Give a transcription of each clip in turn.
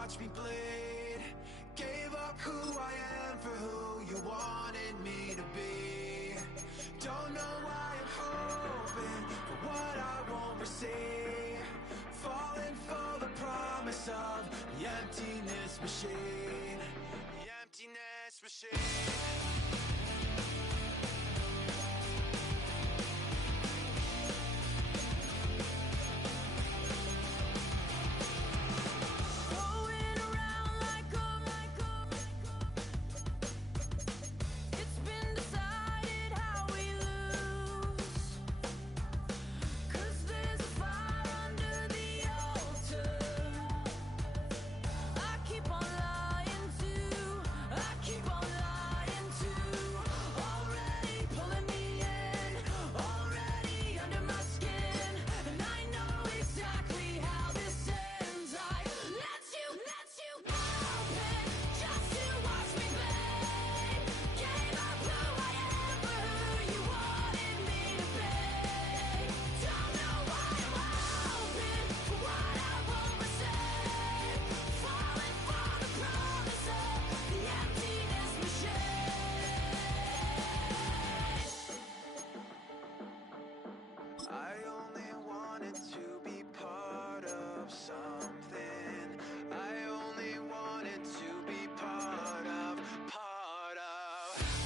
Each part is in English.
watch me bleed. Gave up who I am for who you wanted me to be. Don't know why I'm hoping for what I won't receive. Falling for the promise of the emptiness machine. The emptiness machine. I only wanted to be part of something. I only wanted to be part of.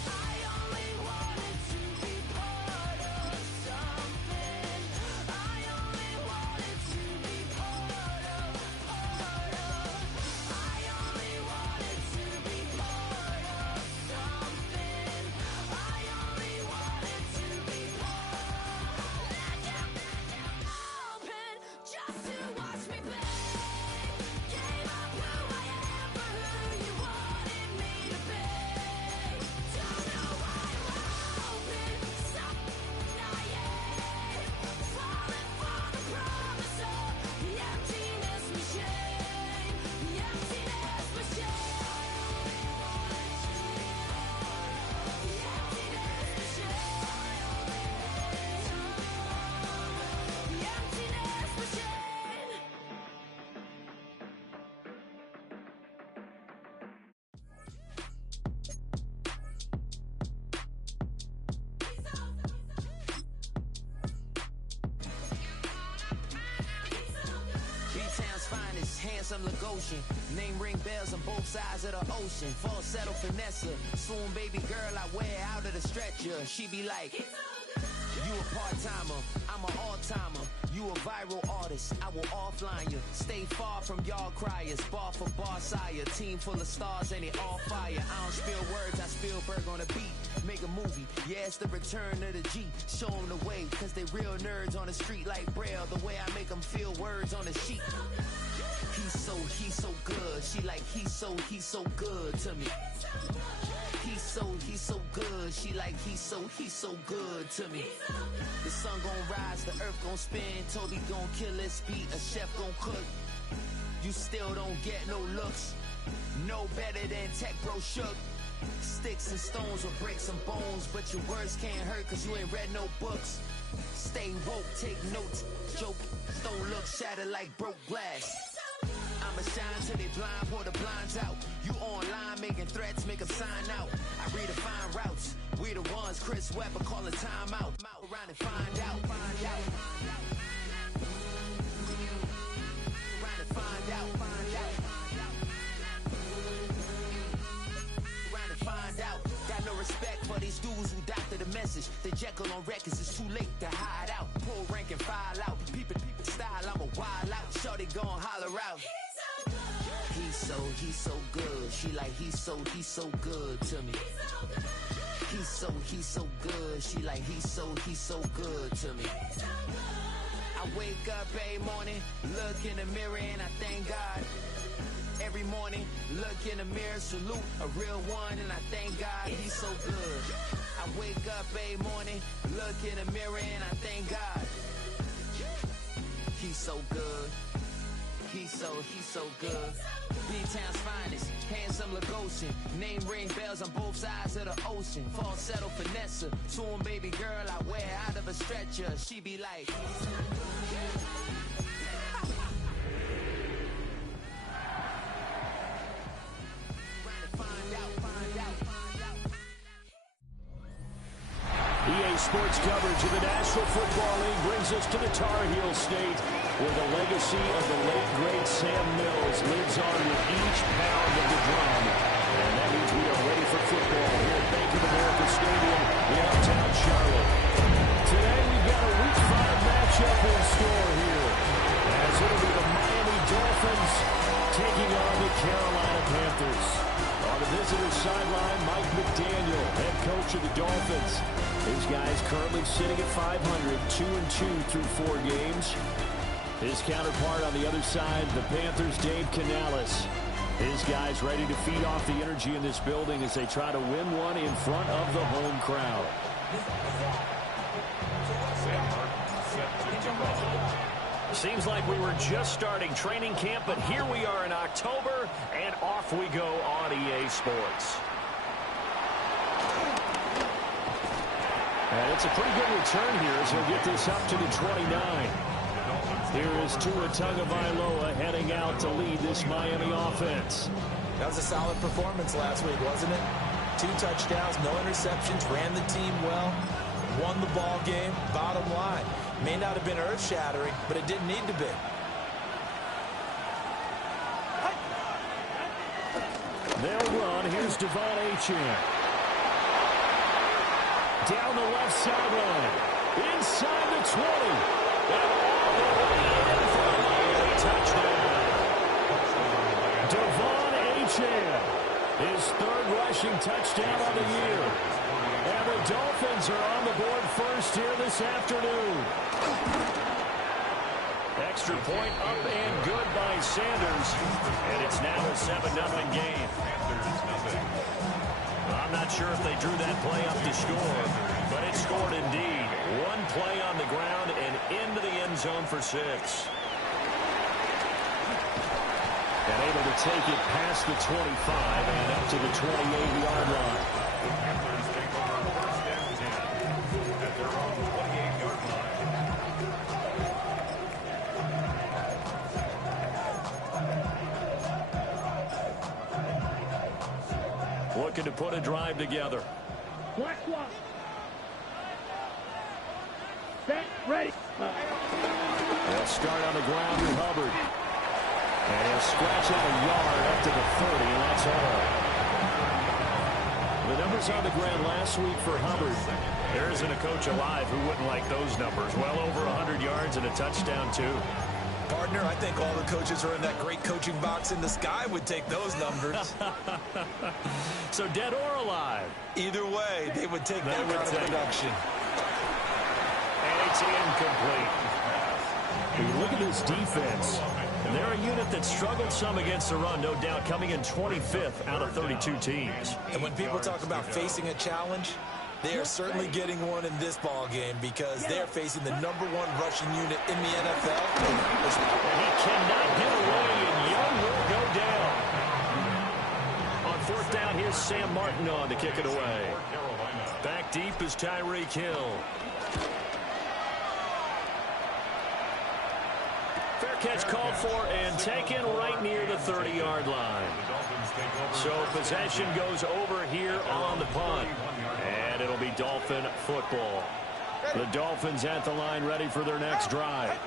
I only wanted to be part of something. I only wanted to be part of. I only wanted to be part of something. I only wanted to be open just to watch me play. Gave up who I am for who you wanted me to be. Don't know why I'm open, stop denying. Falling for the promise of the emptiness machine. The emptiness machine. The emptiness machine. The emptiness machine. B-Town's finest, handsome Lagosian. Name ring bells on both sides of the ocean. Falsetto Finessa, soon baby girl I wear out of the stretcher. She be like, you a part-timer, I'm an all-timer. You a viral artist, I will offline you. Stay far from y'all criers, bar for bar sire. Team full of stars and it all fire. I don't spill words, I Spielberg on the beat. Make a movie, yeah, it's the return of the G. Show them the way, cause they real nerds on the street like Braille. The way I make them feel words on the sheet. He's so good. She like, he's so good to me. He's so good. She like, he's so good to me. The sun gon' rise, the earth gon' spin. Toby gon' kill this beat, a chef gon' cook. You still don't get no looks. No better than Tech Bro Shook. Sticks and stones will break some bones, but your words can't hurt cause you ain't read no books. Stay woke, take notes, joke. Don't look shattered like broke glass. I'ma shine till they blind, pour the blinds out. You online making threats, make them sign out. I redefine routes. We the ones Chris Webber calling time out. Around and find out. Around and find out. Around and find out. Got no respect for these dudes who doctor the message. The Jekyll on records, it's too late to hide out. Pull rank and file out. People style, I'm a wild out. Shorty gon' holler out. He's so good. She like, he's so good to me. He's so good. She like, he's so good to me. I wake up every morning, look in the mirror and I thank God. Every morning, look in the mirror, salute a real one and I thank God, he's so good. I wake up every morning, look in the mirror and I thank God. He's so good. He's so good. B-Town's finest, handsome Lagosian. Name ring bells on both sides of the ocean. Falsetto Finessa, soon baby girl I wear out of a stretcher. She be like, Sports coverage of the National Football League brings us to the Tar Heel State, where the legacy of the late, great Sam Mills lives on with each pound of the drum. And that means we are ready for football here at Bank of America Stadium in uptown Charlotte. Today we've got a Week 5 matchup in store here, as it'll be the Miami Dolphins taking on the Carolina Panthers. On the visitor's sideline, Mike McDaniel, head coach of the Dolphins. His guys currently sitting at 500, 2-2 through 4 games. His counterpart on the other side, the Panthers' Dave Canales. His guys ready to feed off the energy in this building as they try to win one in front of the home crowd. Seems like we were just starting training camp, but here we are in October, and off we go on EA Sports. And it's a pretty good return here as he'll get this up to the 29. Here is Tua Tagovailoa heading out to lead this Miami offense. That was a solid performance last week, wasn't it? 2 touchdowns, no interceptions, ran the team well, won the ball game. Bottom line, may not have been earth-shattering, but it didn't need to be. They'll run. Here's Devon Achane. Down the left sideline. Inside the 20. And all the way in for a Miami touchdown. Devon Achane. His 3rd rushing touchdown of the year. And the Dolphins are on the board first here this afternoon. Extra point up and good by Sanders. And it's now a 7-0 game. I'm not sure if they drew that play up to score, but it scored indeed. 1 play on the ground and into the end zone for 6. And able to take it past the 25 and up to the 28-yard line. Looking to put a drive together. Black one. Set, ready. They'll start on the ground with Hubbard. And he'll scratch out a yard up to the 30, and that's all. The numbers on the ground last week for Hubbard. There isn't a coach alive who wouldn't like those numbers. Well over 100 yards and a touchdown, too. Partner, I think all the coaches who are in that great coaching box in the sky would take those numbers. So dead or alive? Either way, they would take that kind of production. And it's incomplete. When you look at this defense, and they're a unit that struggled some against the run, no doubt, coming in 25th out of 32 teams. And when people talk about facing a challenge, they are certainly getting one in this ball game because they're facing the #1 rushing unit in the NFL. And he cannot get away, and Young will go down. On 4th down, here's Sam Martin on to kick it away. Back deep is Tyreek Hill. Fair catch called for and taken right near the 30-yard line. So possession goes over here on the punt. And it'll be Dolphin football. The Dolphins at the line ready for their next drive.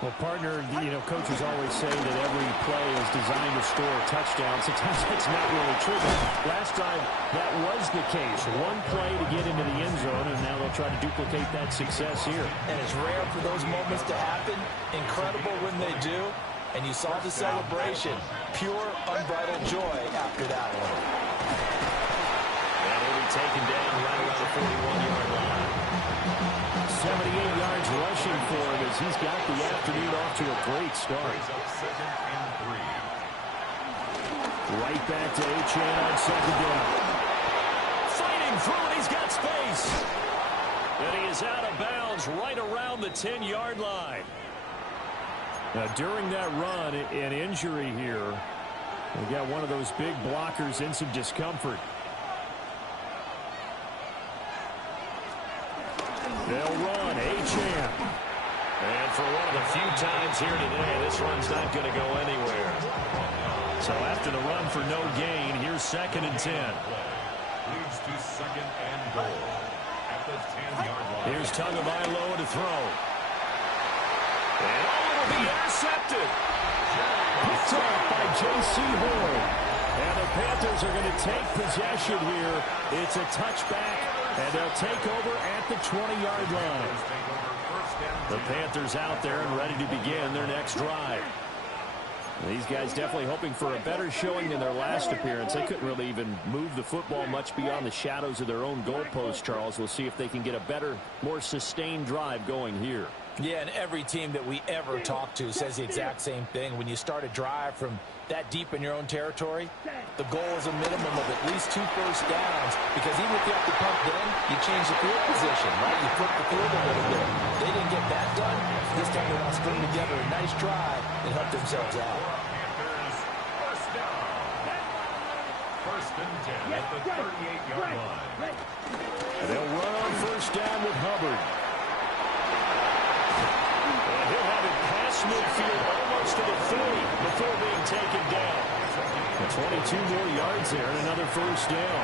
Well, partner, coaches always say that every play is designed to score a touchdown. Sometimes that's not really true. Last drive, that was the case. 1 play to get into the end zone, and now they'll try to duplicate that success here. And it's rare for those moments to happen. Incredible when they do. And you saw the celebration. Pure, unbridled joy after that one. And he'll be taken down right around the 41-yard line. 78 yards rushing for him as he's got the afternoon off to a great start. Right back to Achane on 2nd down. Fighting through it, he's got space. And he is out of bounds right around the 10-yard line. Now, during that run, an injury here. We got one of those big blockers in some discomfort. They'll run, Achane. And for one of the few times here today, this run's not going to go anywhere. So after the run for no gain, here's 2nd and 10. Leads to 2nd and goal. At Here's Tagovailoa to throw. And it'll be intercepted. Picked off by J.C. Horn. And the Panthers are going to take possession here. It's a touchback, and they'll take over at the 20-yard line. The Panthers out there and ready to begin their next drive. These guys definitely hoping for a better showing than their last appearance. They couldn't really even move the football much beyond the shadows of their own goalpost, Charles. We'll see if they can get a better, more sustained drive going here. Yeah, and every team that we ever talk to says the exact same thing. When you start a drive from that deep in your own territory, the goal is a minimum of at least 2 first downs, because even if you have to punt then, you change the field position, right? You flip the field a little bit. They didn't get that done. This time they want to string together a nice drive and help themselves out. First and 10 at the 38-yard line. And they'll run on first down with Hubbard. And he'll have it past midfield almost to the 30 before being taken down. And 22 more yards there and another first down.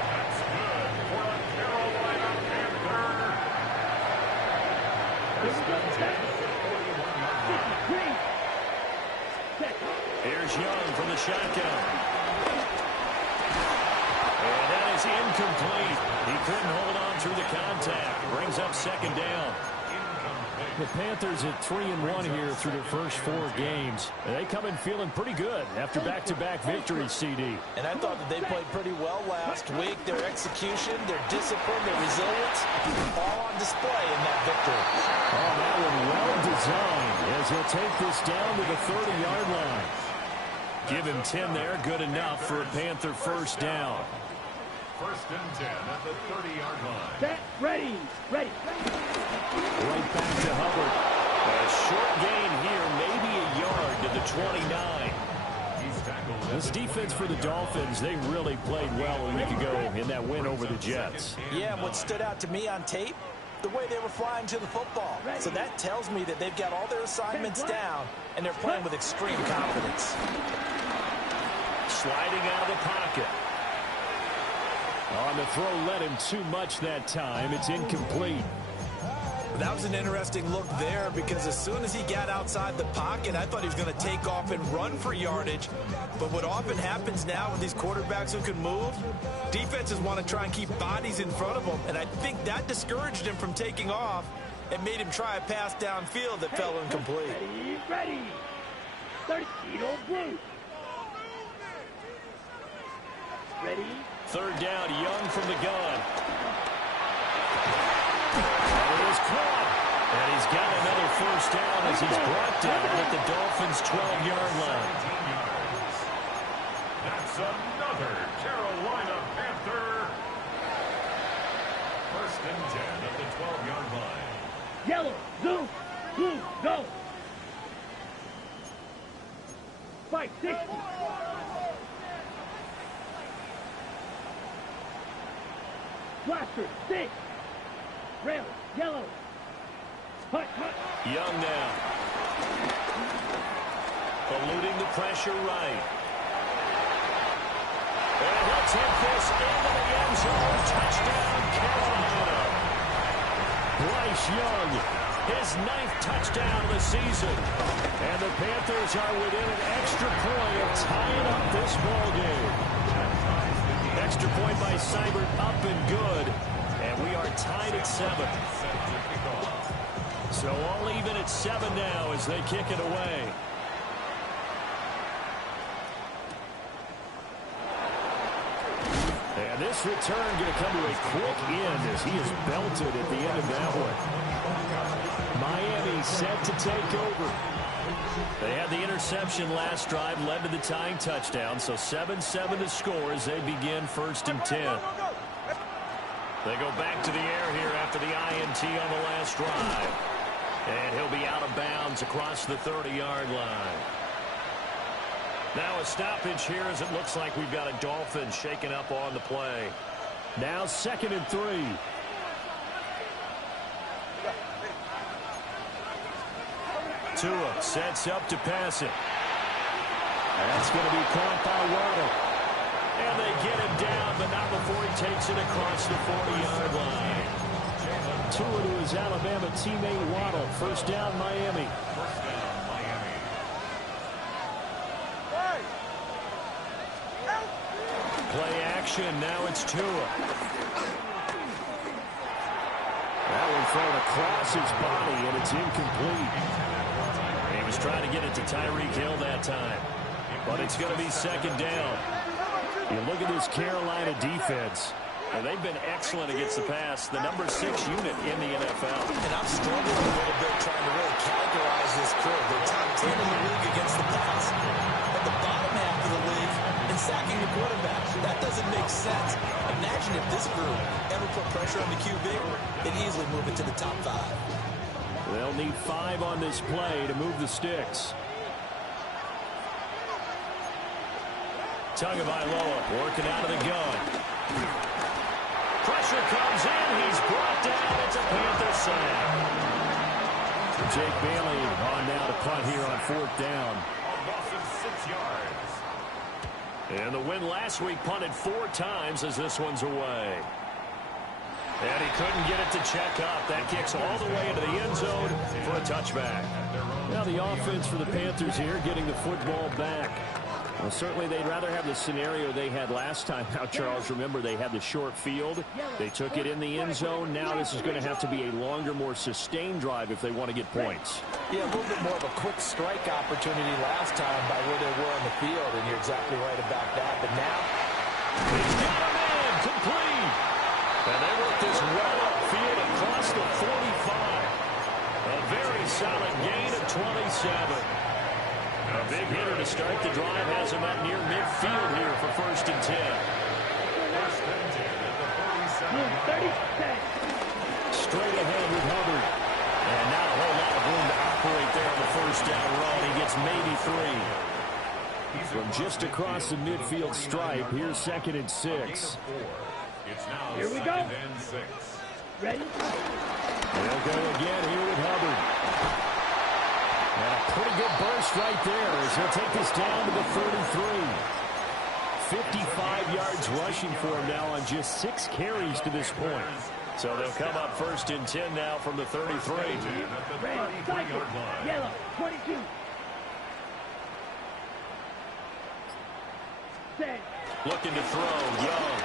That's good for a Carolina Panther. Here's Young from the shotgun. And that is incomplete. He couldn't hold on through the contact. Brings up second down. The Panthers at 3-1 here through their first 4 games. And they come in feeling pretty good after back-to-back victories, CD. And I thought that they played pretty well last week. Their execution, their discipline, their resilience, all on display in that victory. Oh, that one well designed as he'll take this down to the 30-yard line. Give him 10 there, good enough for a Panther first down. First and 10 at the 30-yard line. Set, ready, ready. Right back to Hubbard. A short gain here, maybe a yard to the 29. He's tackled. This defense for the Dolphins, they really played well a week ago in that win over the Jets. Yeah, and what stood out to me on tape, the way they were flying to the football. So that tells me that they've got all their assignments down, and they're playing with extreme confidence. Sliding out of the pocket. On the throw, led him too much that time. It's incomplete. That was an interesting look there, because as soon as he got outside the pocket, I thought he was going to take off and run for yardage. But what often happens now with these quarterbacks who can move, defenses want to try and keep bodies in front of them, and I think that discouraged him from taking off and made him try a pass downfield that fell incomplete. Ready, ready. 30, blue. Ready. Third down, Young from the gun. And it is caught. And he's got another first down as he's brought down at the Dolphins' 12-yard line. That's another Carolina Panther. First and 10 at the 12-yard line. Yellow, zoom, blue, go. 560. Blaster, 6. Rail, yellow. Hut, hut. Young now. Eluding the pressure right. And he'll take this into the end zone. Touchdown, Carolina. Bryce Young, his 9th touchdown of the season. And the Panthers are within an extra point of tying up this ball game. Extra point by Seibert, up and good. And we are tied at 7. So all even at 7 now as they kick it away. And this return going to come to a quick end as he is belted at the end of that one. Miami set to take over. They had the interception last drive, led to the tying touchdown, so 7-7 to score as they begin first and 10. They go back to the air here after the INT on the last drive. And he'll be out of bounds across the 30-yard line. Now a stoppage here as it looks like we've got a Dolphin shaken up on the play. Now 2nd and 3. Tua sets up to pass it. That's going to be caught by Waddle. And they get him down, but not before he takes it across the 40-yard line. Tua to his Alabama teammate Waddle. First down, Miami. First down, Miami. Play action. Now it's Tua. That one thrown across his body, and it's incomplete. He was trying to get it to Tyreek Hill that time, but it's going to be second down. You look at this Carolina defense. They've been excellent against the pass, the number 6 unit in the NFL. And I'm struggling a little bit trying to really categorize this crew. They're top 10 in the league against the pass, but the bottom half of the league in sacking the quarterback. That doesn't make sense. Imagine if this group ever put pressure on the QB, they'd easily move it to the top 5. They'll need 5 on this play to move the sticks. Tagovailoa working out of the gun. Pressure comes in. He's brought down. It's a Panther sack. Jake Bailey on now to punt here on 4th down. A loss of 6 yards. And the win last week punted 4 times as this one's away. And he couldn't get it to check up. That kicks all the way into the end zone for a touchback. Now the offense for the Panthers here getting the football back. Well, certainly they'd rather have the scenario they had last time. Now, Charles, remember, they had the short field. They took it in the end zone. Now this is going to have to be a longer, more sustained drive if they want to get points. Yeah, a little bit more of a quick strike opportunity last time by where they were on the field, and you're exactly right about that. But now, he's got a man complete. And they work this well upfield across the 45. A very solid gain of 27. A big hitter to start the drive has him up near midfield here for 1st and 10. First and 10 at the 37. Straight ahead with Hubbard. And not a whole lot of room to operate there on the first down run. He gets maybe 3. From just across the midfield stripe, here's 2nd and 6. It's now Here we go. 2nd and 6. Ready? They'll go again here with Hubbard. And a pretty good burst right there as he'll take this down to the 33. 55 yards rushing for him now on just 6 carries to this point. So they'll come up 1st and 10 now from the 33. Red, cycle, yellow, 22. Set. Looking to throw, Young.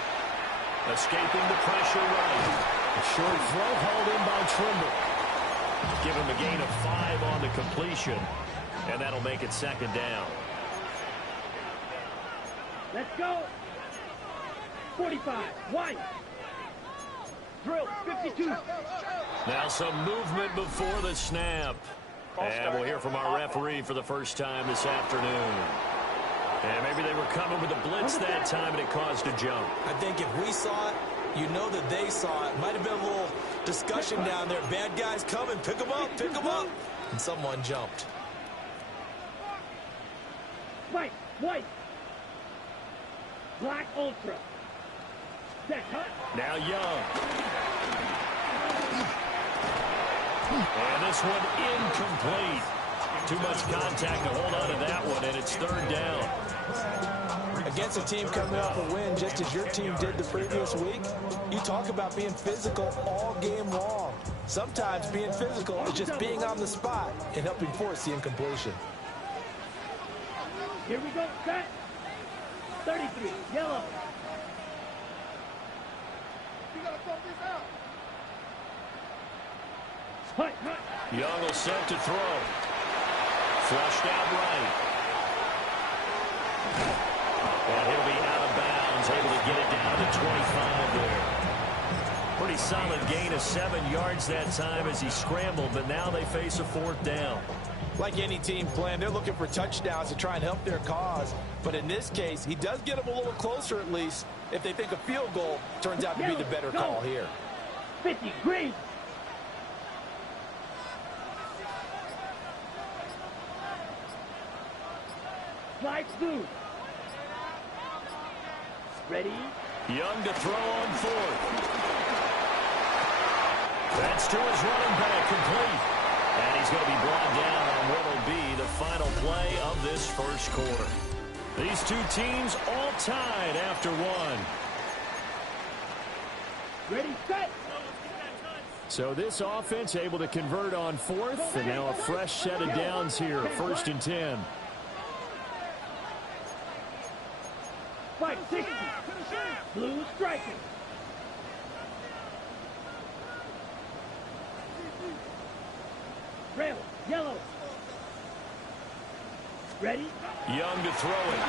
Escaping the pressure right. A short throw hauled in by Trimble. Give him a gain of 5 on the completion, and that'll make it 2nd down. Let's go. 45, White. Drill, 52. Now some movement before the snap. And we'll hear from our referee for the first time this afternoon. And maybe they were coming with a blitz that time, and it caused a jump. I think if we saw it, you know that they saw it. Might have been a little discussion down there. Bad guys coming. Pick them up. Pick them up. And someone jumped. White, White. Black Ultra. Set, cut. Now Young. And this one incomplete. Too much contact to hold on to that one, and it's 3rd down. Against a team coming off a win, just as your team did the previous week, you talk about being physical all game long. Sometimes being physical is just being on the spot and helping force the incompletion. Here we go, set. 33, yellow. You gotta throw this out. Hut, hut. Young will set to throw. Flushed out right. And he'll be out of bounds, able to get it down to 25 there. Pretty solid gain of 7 yards that time as he scrambled, but now they face a 4th down. Like any team plan, they're looking for touchdowns to try and help their cause. But in this case, he does get them a little closer at least if they think a field goal turns out to be the better call here. 50, green. Slide through. Ready? Young to throw on 4th. That's to his running back, complete. And he's going to be brought down on what will be the final play of this first quarter. These two teams all tied after 1. Ready, set. So this offense able to convert on fourth, and now a fresh set of downs here, 1st and 10. 560. Blue striking. Red, yellow. Ready? Young to throw it.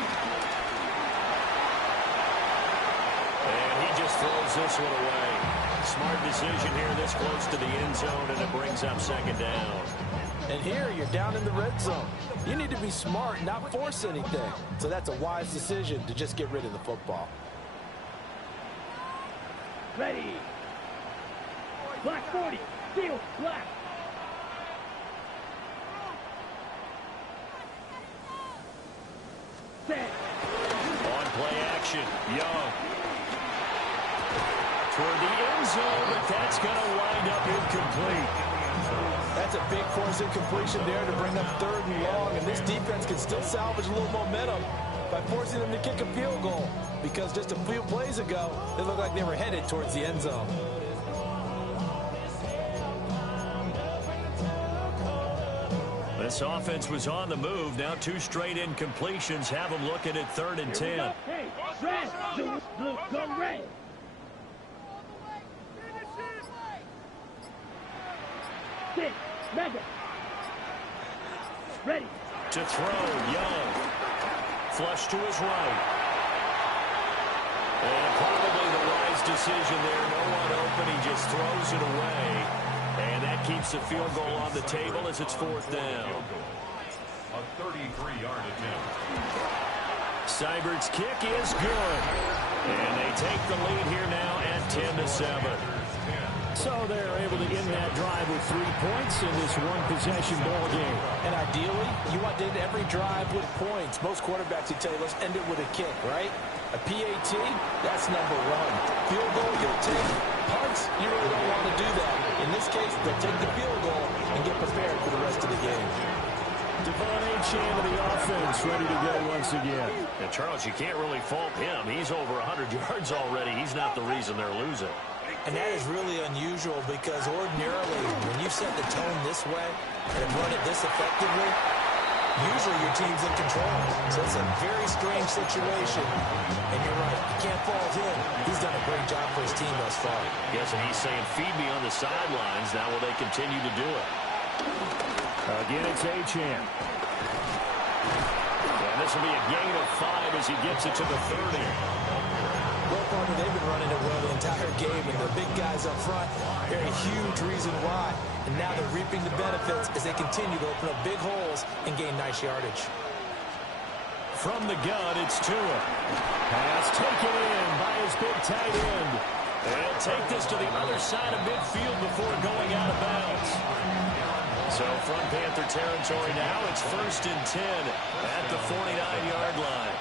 And he just throws this one away. Smart decision here this close to the end zone, and it brings up 2nd down. And here you're down in the red zone. You need to be smart and not force anything. So that's a wise decision to just get rid of the football. Ready. Black 40. Field black. Set. On play action, Young. Toward the end zone, but that's going to wind up incomplete. That's a big force incompletion there to bring up 3rd and long, and this defense can still salvage a little momentum by forcing them to kick a field goal, because just a few plays ago, they looked like they were headed towards the end zone. This offense was on the move. Now 2 straight incompletions have them looking at 3rd and 10. Hey, red, blue, go red. Six, mega. Ready. To throw, Young. Flush to his right. And probably the wise decision there. No one open. He just throws it away. And that keeps the field goal on the table as it's 4th down. A 33-yard attempt. Seibert's kick is good. And they take the lead here now at 10-7. So they're able to end that drive with 3 points in this one-possession ball game. And ideally, you want to end every drive with points. Most quarterbacks would tell you, let's end it with a kick, right? A PAT, that's number 1. Field goal, you'll take. Punts, you really don't want to do that. In this case, they'll take the field goal and get prepared for the rest of the game. Devon Achane of the offense ready to go once again. And Charles, you can't really fault him. He's over 100 yards already. He's not the reason they're losing. And that is really unusual because ordinarily, when you set the tone this way and run it this effectively, usually your team's in control. So it's a very strange situation. And you're right, you can't fault him. He's done a great job for his team thus far. Yes, and he's saying, feed me on the sidelines. Now will they continue to do it? Again, it's Achane. And this will be a gain of 5 as he gets it to the 30. Well, partner, they've been running it well the entire game, and the big guys up front, they're a huge reason why. And now they're reaping the benefits as they continue to open up big holes and gain nice yardage. From the gun, it's Tua. Pass taken in by his big tight end. They'll take this to the other side of midfield before going out of bounds. So from Panther territory now, it's 1st and 10 at the 49-yard line.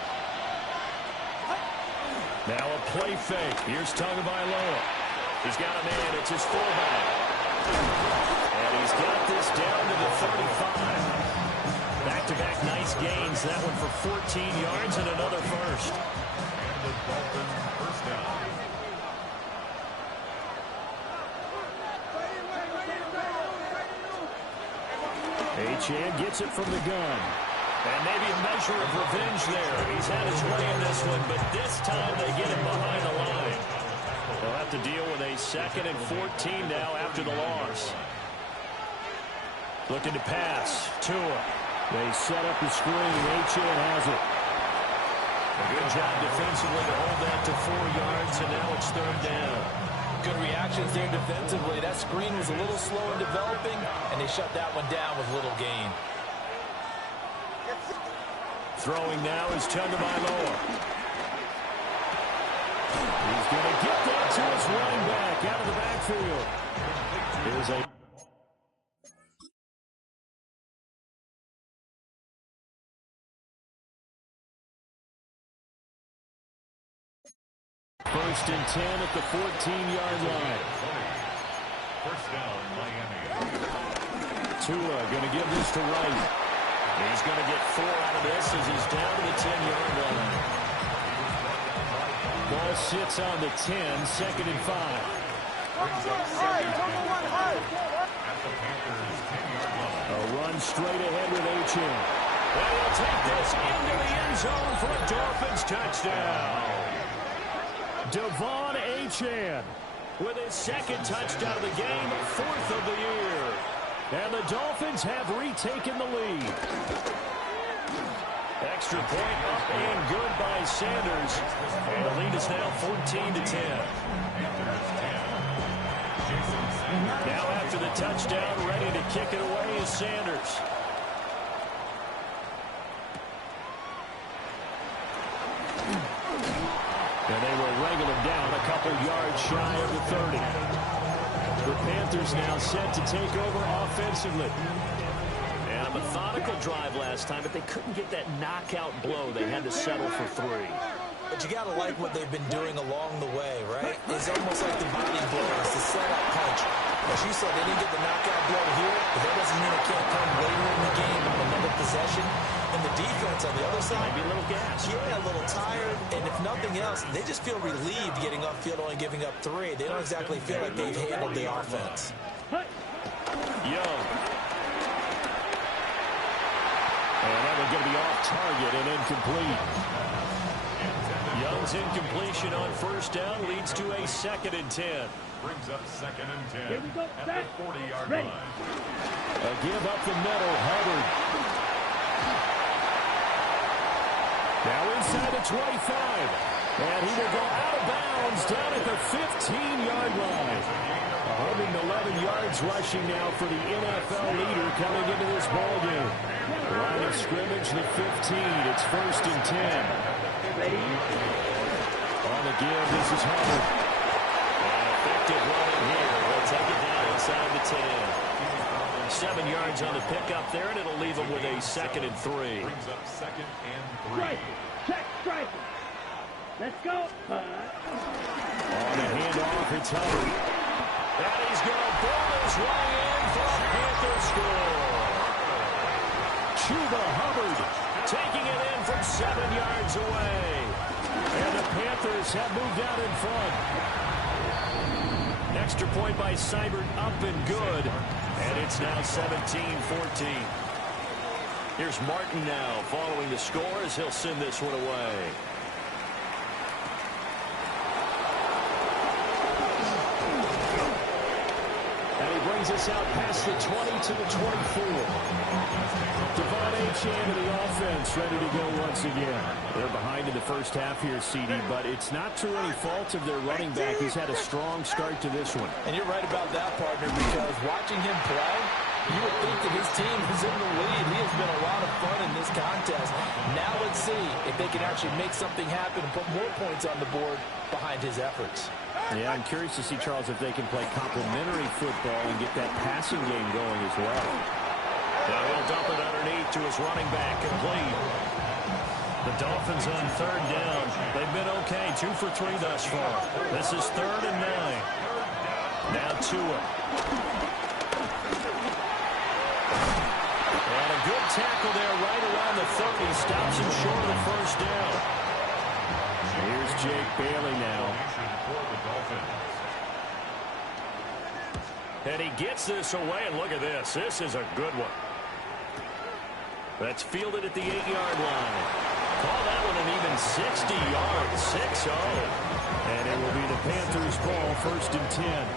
Now a play fake. Here's Tagovailoa. He's got a man. It's his fullback. And he's got this down to the 35. Back-to-back nice gains. That one for 14 yards and another first. And the Dolphins first down. Achane gets it from the gun. And maybe a measure of revenge there. He's had his way in this one, but this time they get him behind the line. They'll have to deal with a 2nd and 14 now after the loss. Looking to pass. Tua. They set up the screen. Achane has it. A good job defensively to hold that to 4 yards, and now it's 3rd down. Good reactions there defensively. That screen was a little slow in developing, and they shut that one down with little gain. Throwing now is Tagovailoa. He's going to get that to his running back out of the backfield. Here's a First and 10 at the 14-yard line. First down, Miami. Tua going to give this to Wright. He's going to get 4 out of this as he's down to the 10-yard line. Ball sits on the 10, 2nd and 5. Brings up second and 10 at the Panthers' 10-yard line. A run straight ahead with Achane. They will take this into the end zone for a Dolphins touchdown. Devon Achane with his second touchdown of the game, fourth of the year. And the Dolphins have retaken the lead. Extra point up and good by Sanders. And the lead is now 14-10. Now after the touchdown, ready to kick it away is Sanders. And they will wrangle him down a couple yards shy of the 30. The Panthers now set to take over offensively. And a methodical drive last time, but they couldn't get that knockout blow. They had to settle for 3. But you got to like what they've been doing along the way, right? It's almost like the body blow. It's the setup punch. As you said, they didn't get the knockout blow here, but that doesn't mean it can't come later in the game on another possession. And the defense on the other side, maybe a little gas. Yeah, a little tired. And if nothing else, they just feel relieved getting upfield, only giving up 3. They don't exactly feel like they've handled the offense. Young. And that one going to be off target and incomplete. Young's incompletion on first down leads to a 2nd and 10. Brings up 2nd and 10 Here we go, at set. the 40-yard Ready. line. A give up the middle, Hubbard. Now inside the 25. And he will go out of bounds down at the 15-yard line. 111 yards rushing now for the NFL leader coming into this ballgame. Line of scrimmage, the 15. It's 1st and 10. Ready. On the give, this is Hubbard. And effective running here. They'll take it down inside the 10. 7 yards on the pickup there, and it'll leave them with a 2nd and 3. Brings up 2nd and 3. Strike. Check. Strike. Let's go. On the handoff, it's Hubbard. And he's going to pull his way in for a Panther score. Chuba Hubbard taking it in from 7 yards away. And the Panthers have moved out in front. Extra point by Seibert, up and good. And it's now 17-14. Here's Martin now following the score as he'll send this one away. And he brings us out past the 20 to the 24. Devon Achane to the offense, ready to go once again. They're behind in the first half here, CD, but it's not to any fault of their running back. He's had a strong start to this one. And you're right about that, partner, because watching him play, you would think that his team is in the lead. He has been a lot of fun in this contest. Now let's see if they can actually make something happen and put more points on the board behind his efforts. Yeah, I'm curious to see, Charles, if they can play complementary football and get that passing game going as well. Now he'll dump it underneath to his running back, complete. The Dolphins on 3rd down. They've been okay, 2 for 3 thus far. This is 3rd and 9. Now Tua. And a good tackle there right around the 30. Stops him short of the first down. Here's Jake Bailey now. And he gets this away, and look at this. This is a good one. That's fielded at the 8-yard line. Call that one an even 60 yards, 6-0. And it will be the Panthers' ball, 1st and 10.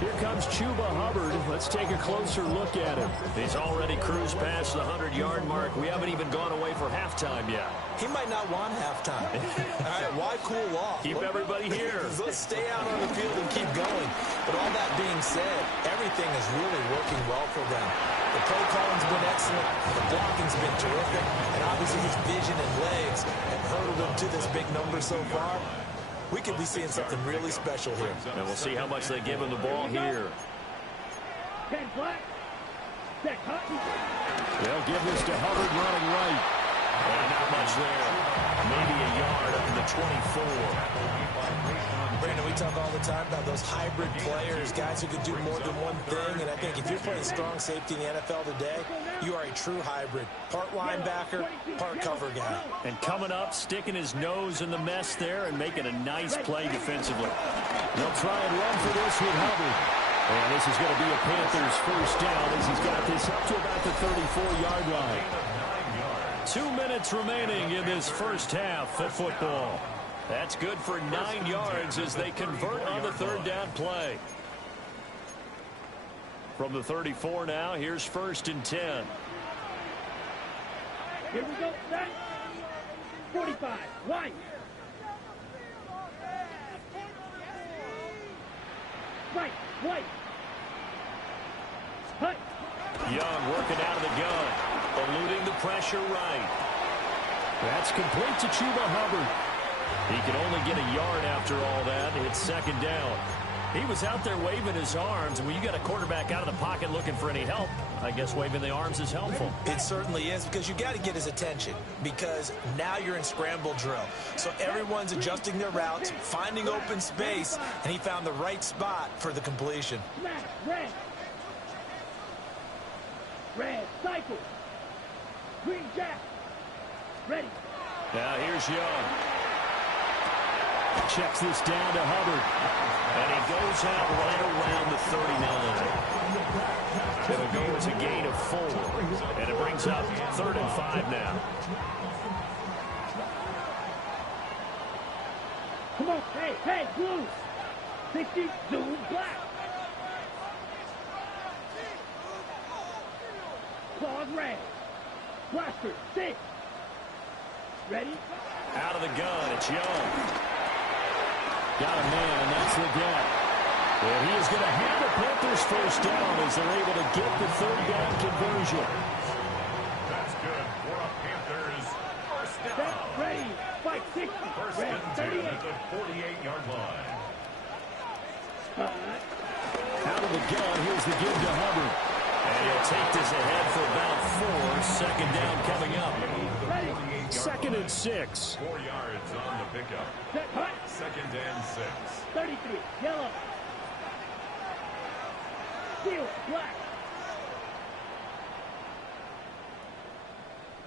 Here comes Chuba Hubbard. Let's take a closer look at him. He's already cruised past the 100-yard mark. We haven't even gone away for halftime yet. He might not want halftime. All right, why cool off? Keep everybody here. Let's stay out on the field and keep going. But all that being said, everything is really working well for them. The play calling's been excellent. The blocking's been terrific. And obviously his vision and legs have hurdled him to this big number so far. We could be seeing something really special here. And we'll see how much they give him the ball here. 10 flat. Set Hutton. They'll give this to Hubbard running right. And not much there. Maybe a yard up to the 24. Brandon, we talk all the time about those hybrid players, guys who can do more than one thing. And I think if you're playing strong safety in the NFL today, you are a true hybrid. Part linebacker, part cover guy. And coming up, sticking his nose in the mess there and making a nice play defensively. They'll try and run for this with Hubbard. And this is going to be a Panthers first down as he's got this up to about the 34-yard line. 2 minutes remaining in this first half of football. That's good for 9 yards as they convert on the third down play. From the 34 now, here's 1st and 10. Here we go. Set. 45. White. Right. White. Hut. Young working out of the gun. Eluding the pressure right. That's complete to Chuba Hubbard. He can only get a yard after all that. It's 2nd down. He was out there waving his arms, and when you got a quarterback out of the pocket looking for any help, I guess waving the arms is helpful. It certainly is, because you got to get his attention, because now you're in scramble drill. So everyone's adjusting their routes, finding open space, and he found the right spot for the completion. Smash. Red. Red. Cycle. Green jack. Ready. Now here's Young. Checks this down to Hubbard. And he goes out right around the 39. It'll go as a gain of 4. And it brings up 3rd and 5 now. Come on. Hey, blue. 60, zoom, black. Claws red. Blaster, 6. Ready? Out of the gun, it's Young. Got a man, and that's the gap. And he is going to have the Panthers first down as they're able to get the 3rd down conversion. That's good for a Panthers first Set, down. ready. Fight, 60. First Red, and 10 38. at the 48-yard line. Out of the gun, here's the give to Hubbard. And he'll take this ahead for about 4. 2nd down coming up. 2nd and 6. 4 yards on the pickup. Set, hut. 2nd and 6. 33. Yellow. Steel, black.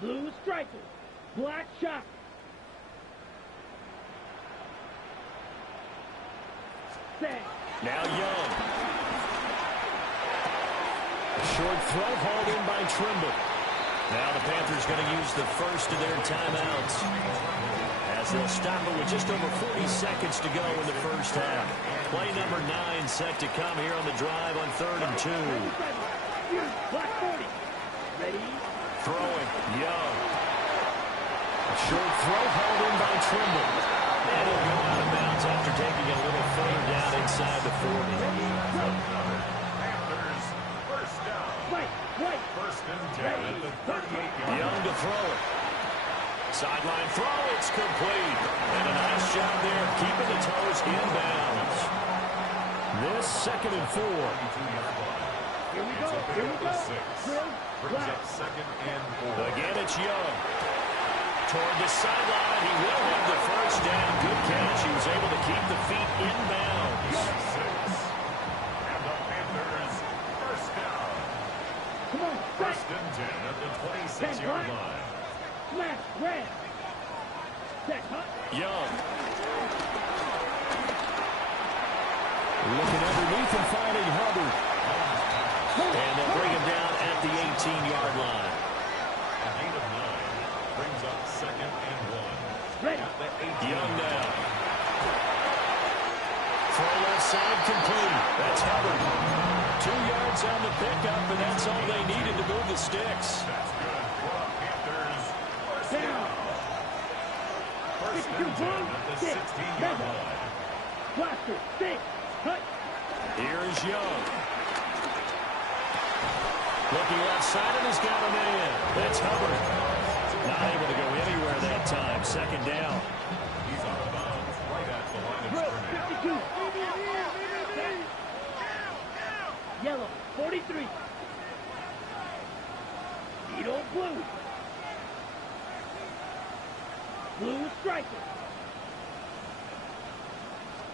Blue striker. Black shock. Set. Now Young. Short throw hauled in by Trimble. Now the Panthers going to use the first of their timeouts as they'll stop it with just over 40 seconds to go in the first half. Play number 9 set to come here on the drive on 3rd and 2. Black 40. Ready? Throwing. Young. A short throw hauled in by Trimble. And he'll go out of bounds after taking it a little further down inside the 40. Panthers first down. White. 1st and 10 at the 38-yard Young to throw it. Sideline throw, it's complete. And a nice job there of keeping the toes inbounds. This 2nd and 4. Here we go. Here we go. Drill. Brings Black. up 2nd and 4. Again, it's Young. Toward the sideline, he will have the first down. Good catch. He was able to keep the feet inbounds. 6. And the Panthers first down. Come on. Set. 1st and 10 at the 26-yard line. Smash. Red. Set. Hut. Young. Looking underneath and finding Hubbard. And they'll bring him down at the 18-yard line. A gain of 9 brings up 2nd and 1. Ready. At the 18. Young now. Throw left side complete. That's Hubbard. 2 yards on the pickup, and that's all they needed to move the sticks. That's good for a Panthers first Down. down. 1st and 10 at the 16-yard line. Blaster. 6. Hut. Here's Young. Looking left side, and he's got a man. That's Hubbard. Not able to go anywhere that time. 2nd down. He's out of bounds right at the line of Drill. scrimmage. 52. Yellow. 43. Needle blue. Blue striker.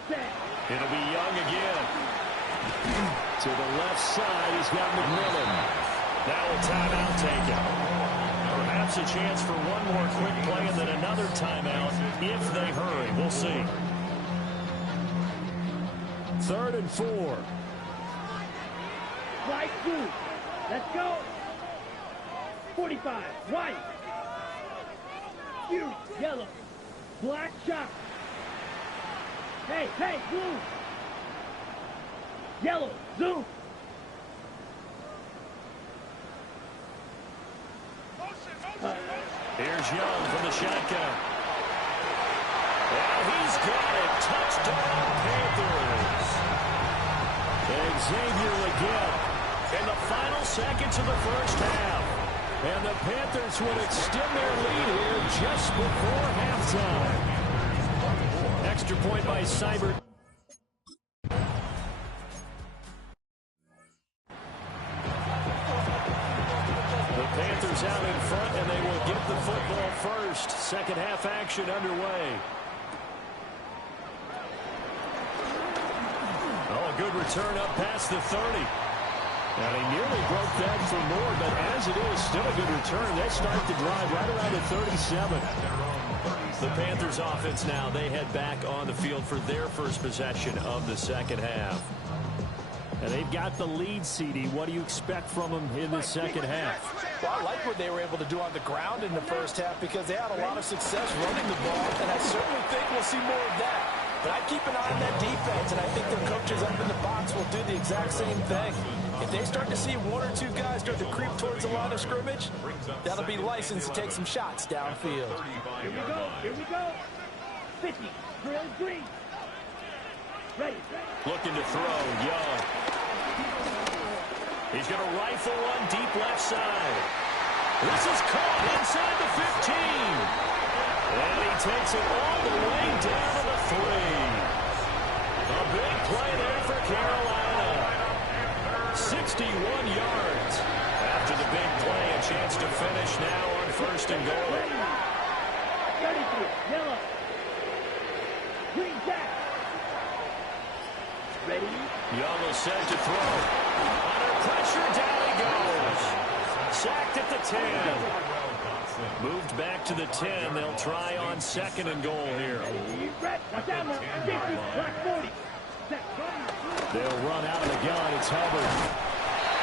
Set. It'll be Young again. To the left side, he's got McMillan. Now a timeout taken. Perhaps a chance for one more quick play and then another timeout if they hurry. We'll see. 3rd and 4. Right through. Let's go. 45. Right. You. Yellow. Black shot. Hey, blue. Yellow. Zoom. Here's Young from the shotgun. And he's got it. Touchdown, Panthers. Xavier Legette in the final seconds of the first half. And the Panthers would extend their lead here just before halftime. Extra point by Seibert. The Panthers out in front, and they will get the football first. Second half action underway. Oh, a good return up past the 30. And he nearly broke that for more, but as it is, still a good return. They start the drive right around the 37. The Panthers offense now, they head back on the field for their first possession of the second half. And they've got the lead, CD. What do you expect from them in the second half? Well, I like what they were able to do on the ground in the first half because they had a lot of success running the ball, and I certainly think we'll see more of that. But I keep an eye on that defense, and I think their coaches up in the box will do the exact same thing. If they start to see one or two guys start to creep towards the line of scrimmage, that'll be licensed to take some shots downfield. Here we go. 50. Drill green. Ready. Looking to throw, Young. He's going to rifle one deep left side. This is caught inside the 15. And he takes it all the way down to the 3. A big play there for Carolina. 61 yards. After the big play, a chance to finish now on 1st and goal. 33. Yellow. Green jack. Ready? Young is set to throw. Under pressure, down he goes. Sacked at the 10. Moved back to the 10. They'll try on 2nd and goal here. Watch out now. 50. Black 40. They'll run out of the gun. It's Hubbard.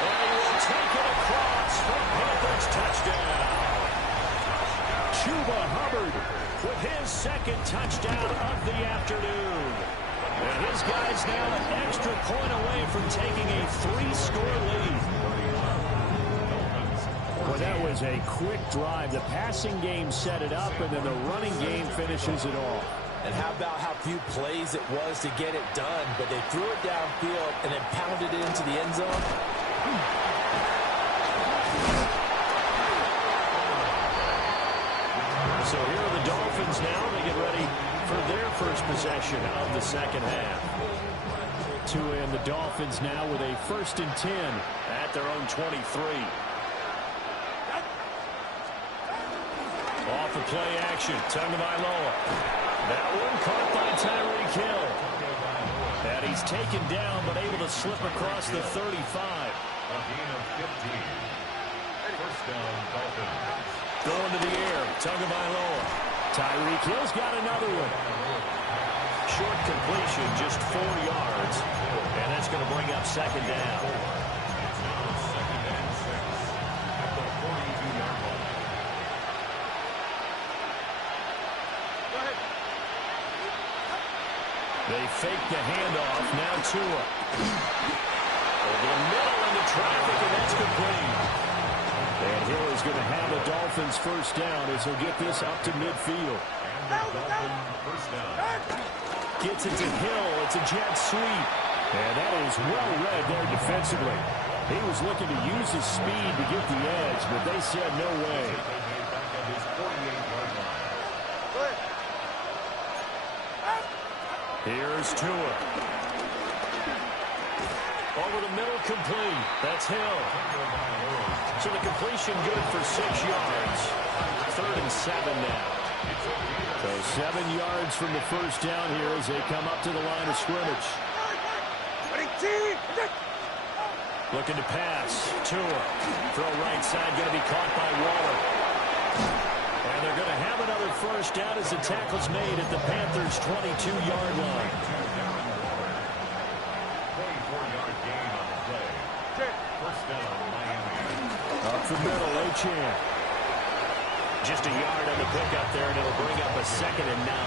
And will take it across for Panthers touchdown. Chuba Hubbard with his 2nd touchdown of the afternoon. And his guys now an extra point away from taking a 3-score lead. Well, that was a quick drive. The passing game set it up, and then the running game finishes it off. And how about how few plays it was to get it done, but they threw it downfield and then pounded it into the end zone. So here are the Dolphins now. They get ready for their first possession of the second half. Tua and the Dolphins now with a 1st and 10 at their own 23. Off the play action, Tagovailoa. That one caught by Tyreek Hill. And he's taken down, but able to slip across the 35. A gain of 15. First down, Dolphins. Going to the air, Tagovailoa. Tyreek Hill's got another one. Short completion, just 4 yards. And that's going to bring up 2nd down. It's now 2nd and 6 at the 42-yard line. They fake the handoff. Now Tua. Over the middle into traffic, and that's complete. And Hill is going to have the Dolphins first down as he'll get this up to midfield. And the Dolphins first down. Gets it to Hill. It's a jet sweep. And that is well read there defensively. He was looking to use his speed to get the edge, but they said no way. Back at his 48-yard line. Here's Tua. Over the middle, complete. That's Hill. So the completion good for 6 yards. 3rd and 7 now. So 7 yards from the first down here as they come up to the line of scrimmage. Looking to pass. Tua. Throw right side, going to be caught by Waller. And they're going to have another first down as the tackle's made at the Panthers' 22-yard line. Achane. Just a yard on the pickup there, and it'll bring up a 2nd and 9.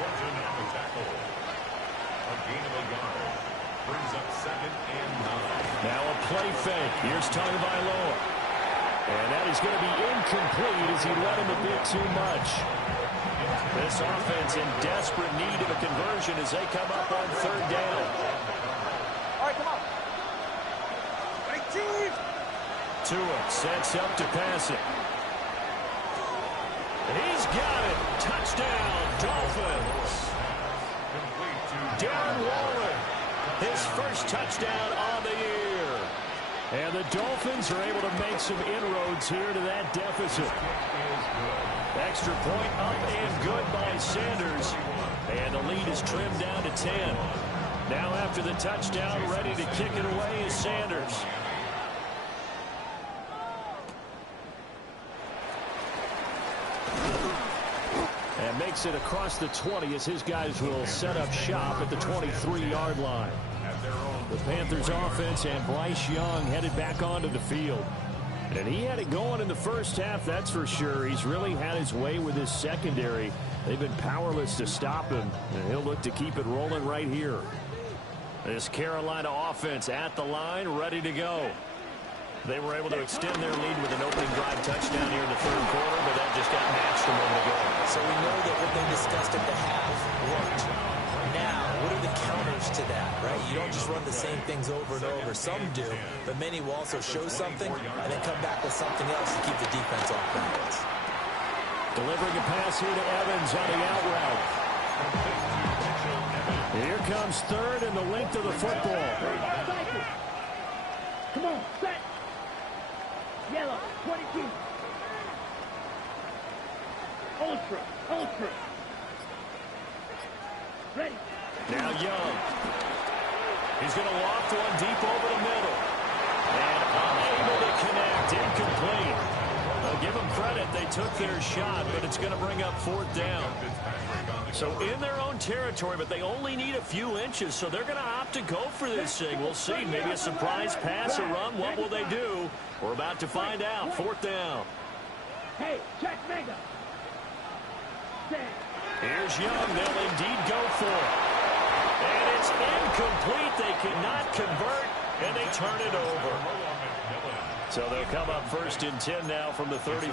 Fortune on the tackle. A gain of a yard. Brings up 2nd and 9. Now a play fake. Here's Tagovailoa. And that is going to be incomplete as he let him a bit too much. This offense in desperate need of a conversion as they come up on 3rd down. All right, come on. Tua sets up to pass it. He's got it. Touchdown, Dolphins. Darren Waller, his first touchdown on the year. And the Dolphins are able to make some inroads here to that deficit. Extra point up and good by Sanders. And the lead is trimmed down to 10. Now after the touchdown, ready to kick it away is Sanders. And makes it across the 20 as his guys will set up shop at the 23-yard line. The Panthers offense and Bryce Young headed back onto the field. And he had it going in the first half, that's for sure. He's really had his way with his secondary. They've been powerless to stop him, and he'll look to keep it rolling right here. This Carolina offense at the line, ready to go. They were able to extend their lead with an opening drive touchdown here in the 3rd quarter, but that just got matched a moment ago. So we know that what they discussed at the half worked. Now, what are the counters to that, right? You don't just run the same things over and over. Some do, but many will also show something and then come back with something else to keep the defense off balance. Delivering a pass here to Evans on the out route. Here comes 3rd and the length of the football. Come on, set. Yellow, 22. Ultra. Ready. Now Young. He's going to loft one deep over the middle. And unable to connect. Incomplete. I'll give them credit. They took their shot, but it's going to bring up 4th down. So in their own territory, but they only need a few inches, so they're going to opt to go for this thing. We'll see. Maybe a surprise pass or run. What will they do? We're about to find out. 4th down. Hey, check mega. Here's Young. They'll indeed go for it. And it's incomplete. They cannot convert, and they turn it over. So they'll come up 1st and 10 now from the 33.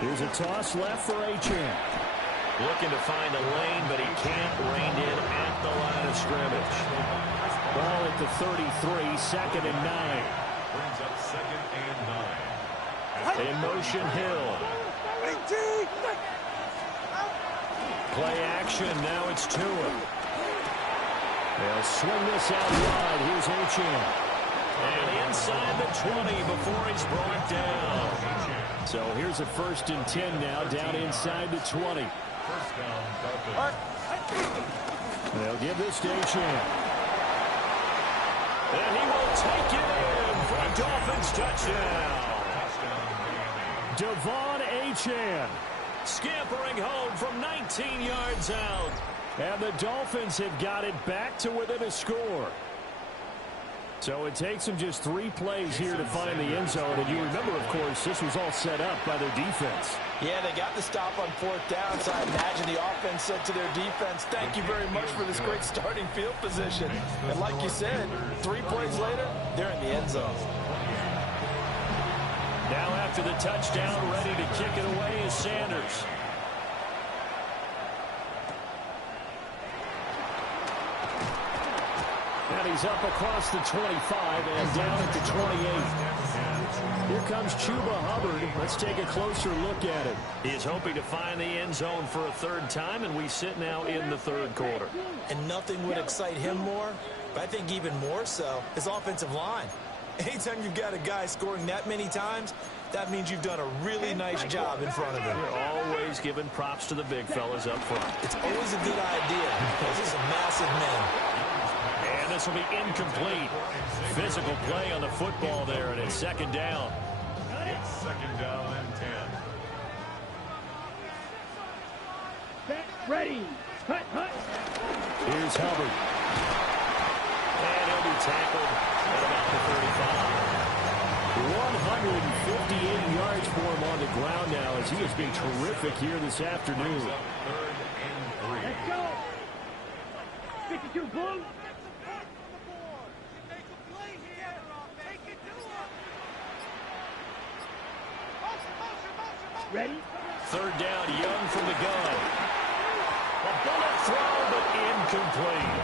Here's a toss left for Achane. Looking to find a lane, but he can't rein in at the line of scrimmage. Ball at the 33, 2nd and 9. Brings up 2nd and 9. In motion, Hill. Play action, now it's Tua. They'll swing this out wide. Here's Achane. And inside the 20 before he's brought down. So here's a 1st and 10 now, down inside the 20. They'll give this to Achane. And he will take it in for a Dolphins touchdown. Devon Achane scampering home from 19 yards out. And the Dolphins have got it back to within a score. So it takes them just 3 plays here to find the end zone. And you remember, of course, this was all set up by their defense. Yeah, they got the stop on 4th down, so I imagine the offense said to their defense, thank you very much for this great starting field position. And like you said, 3 plays later, they're in the end zone. Now after the touchdown, ready to kick it away is Sanders. And he's up across the 25 and down at the 28. Here comes Chuba Hubbard. Let's take a closer look at it. He is hoping to find the end zone for a 3rd time, and we sit now in the 3rd quarter. And nothing would excite him more, but I think even more so, his offensive line. Anytime you've got a guy scoring that many times, that means you've done a really nice job in front of him. You're always giving props to the big fellas up front. It's always a good idea. Those are some massive men. And this will be incomplete. Physical play on the football there, and it's 2nd down. It's 2nd down and 10. Set, ready. Hut. Here's Hubbard. tackled at about the 35. 158 yards for him on the ground now as he has been terrific here this afternoon. Let's go. 52 Blue. Ready? Third down, Young from the gun. A bullet throw, but incomplete.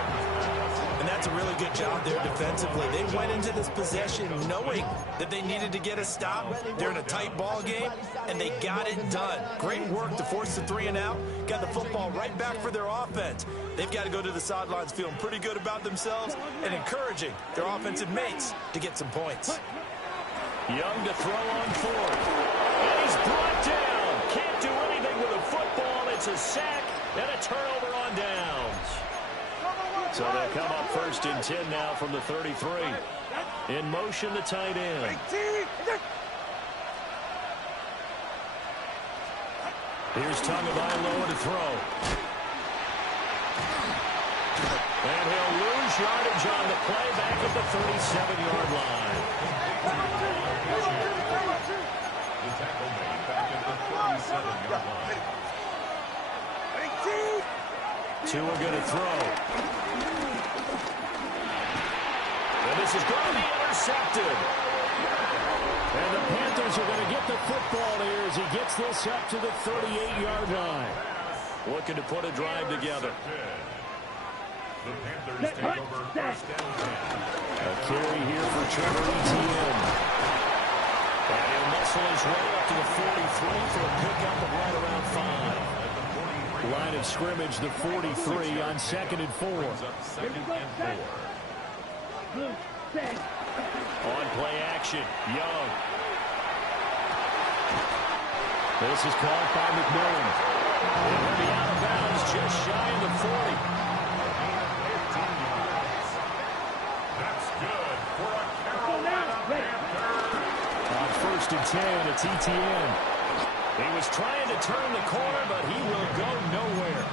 And that's a really good job there defensively. They went into this possession knowing that they needed to get a stop. They're in a tight ball game, and they got it done. Great work to force the 3 and out. Got the football right back for their offense. They've got to go to the sidelines feeling pretty good about themselves and encouraging their offensive mates to get some points. Young to throw on fourth. And he's brought down. Can't do anything with a football. It's a sack and a turnover on downs. So they'll come up 1st and 10 now from the 33. In motion, the tight end. Here's Tagovailoa to throw. And he'll lose yardage on the play back at the 37-yard line. The tackle made back at the 37-yard line. Tua going to throw. And this is going to be intercepted. And the Panthers are going to get the football here as he gets this up to the 38-yard line. Looking to put a drive together. The Panthers take over 1st and 10. A carry here for Trevor Etienne. And he'll muscle his way up to the 43 for a pickup of right around 5. Line of scrimmage, the 43 on 2nd and 4. Up 2nd and 4. Blue, set. On play action, Young. This is caught by McMillan. And he'll be out of bounds just shy of the 40. 15 yards. That's good for a Carolina Panther. On 1st and 10, it's Etienne. He was trying to turn the corner, but he will go nowhere.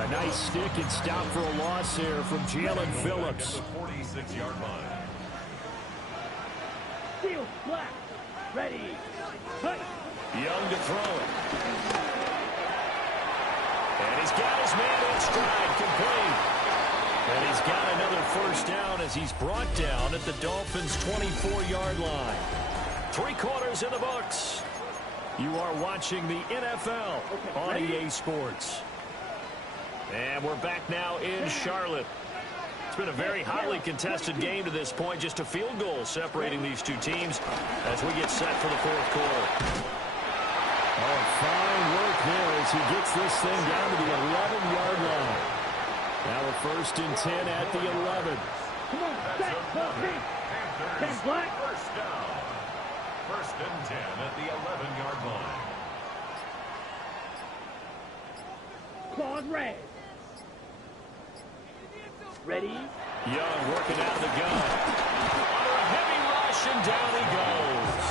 A nice stick and stop for a loss there from Jalen Phillips. 46-yard line. Steel black. Ready. Fight. Young to throw it. And he's got his man in stride, complete. And he's got another 1st down as he's brought down at the Dolphins' 24-yard line. 3 quarters in the books. You are watching the NFL on EA Sports. And we're back now in Charlotte. It's been a very hotly contested game to this point. Just a field goal separating these two teams as we get set for the 4th quarter. Oh, fine work there as he gets this thing down to the 11-yard line. Now a 1st and 10 at the 11. Come on, set. Panthers, 10 black. 1st down. 1st and 10 at the 11-yard line. Claws red. Ready. Young working out of the gun. Under a heavy rush, and down he goes.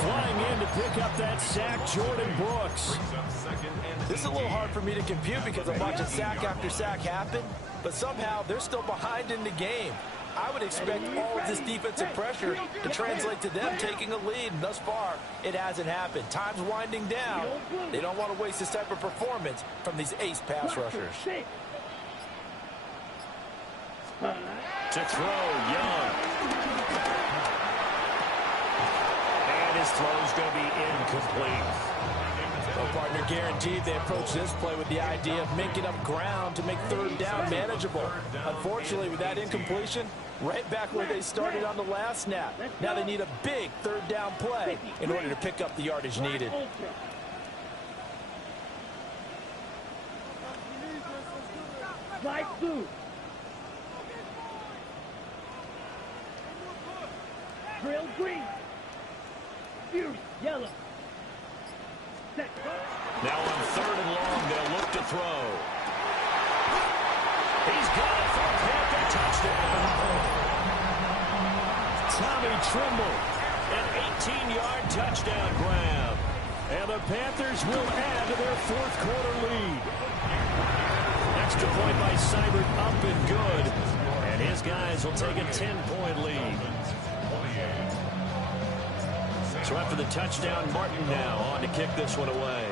Flying in to pick up that sack, Jordan Brooks. Brings up 2nd and This is a little hard for me to compute because I'm watching sack after sack happen, but somehow they're still behind in the game. I would expect all of this defensive pressure to translate to them taking a lead, and thus far, it hasn't happened. Time's winding down. They don't want to waste this type of performance from these ace pass rushers. To throw, Young. And his throw's going to be incomplete. Well, partner, guaranteed they approach this play with the idea of making up ground to make 3rd down manageable. Unfortunately, with that incompletion, right back where they started on the last snap. Now they need a big 3rd down play in order to pick up the yardage needed. Light blue. Drill green. Fuse yellow. Set. Now on 3rd and long, they'll look to throw. He's got it for a Panther touchdown. Tommy Tremble. An 18-yard touchdown grab. And the Panthers will add to their 4th quarter lead. Extra point by Seibert, up and good. And his guys will take a 10-point lead. So after the touchdown, Martin now on to kick this one away.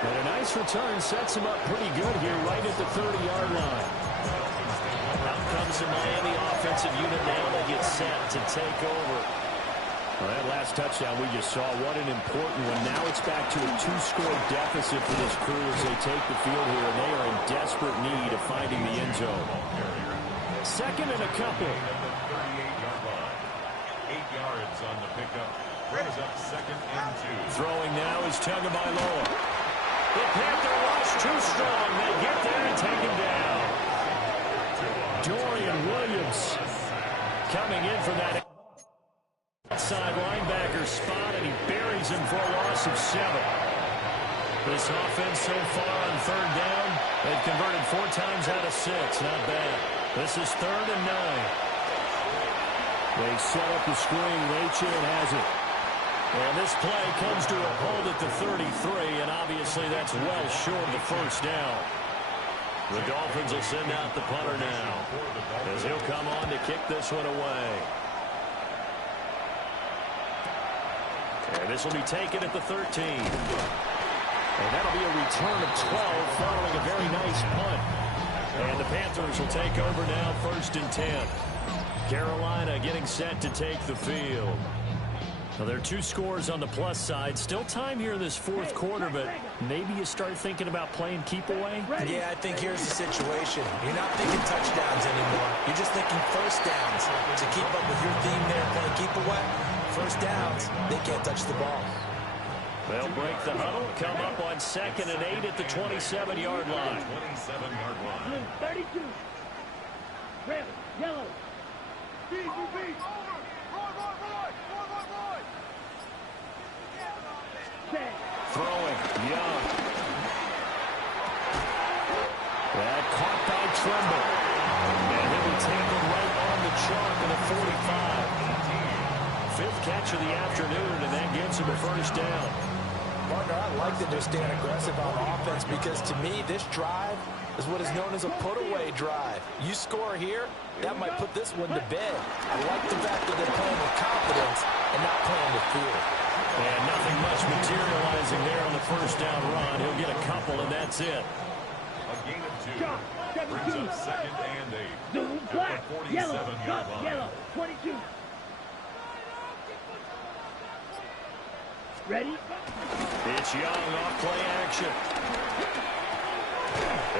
And a nice return sets him up pretty good here right at the 30-yard line. Out comes the Miami offensive unit now. They get set to take over. Well, that last touchdown we just saw, what an important one. Now it's back to a 2-score deficit for this crew as they take the field here, and they are in desperate need of finding the end zone. Second and a couple. 38-yard line. 8 yards on the pickup. Brings up 2nd and 2. Throwing now is Tagovailoa. The Panther rush too strong. They get there and take him down. Dorian Williams coming in for that outside linebacker spot, and he buries him for a loss of 7. This offense so far on 3rd down, they've converted 4 times out of 6. Not bad. This is 3rd and 9. They set up the screen. Rachin has it. And this play comes to a hold at the 33, and obviously that's well short of the 1st down. The Dolphins will send out the punter now as he'll come on to kick this one away. And this will be taken at the 13. And that'll be a return of 12 following a very nice punt. And the Panthers will take over now 1st and 10. Carolina getting set to take the field. Now, there are 2 scores on the plus side. Still time here in this 4th quarter, but maybe you start thinking about playing keep away? Yeah, I think here's the situation. You're not thinking touchdowns anymore. You're just thinking 1st downs. To keep up with your theme there, playing keep away, 1st downs, they can't touch the ball. They'll break the huddle, come up on 2nd and 8 at the 27-yard line. 27-yard line. 32. Red, yellow. Beat. Throwing, Young. That caught by Tremble. And he'll be tackled right on the chalk of the 45. 5th catch of the afternoon, and that gives him a 1st down. Partner, I like that they're staying aggressive on offense because to me, this drive is what is known as a put-away drive. You score here, that might put this one to bed. I like the fact that they're playing with confidence and not playing with fear. And nothing much materializing there on the 1st down run. He'll get a couple, and that's it. A gain of 2. Brings up 2nd and 8. Zoom, black, yellow, 47-yard line. yellow, 22. Ready? It's Young off play action.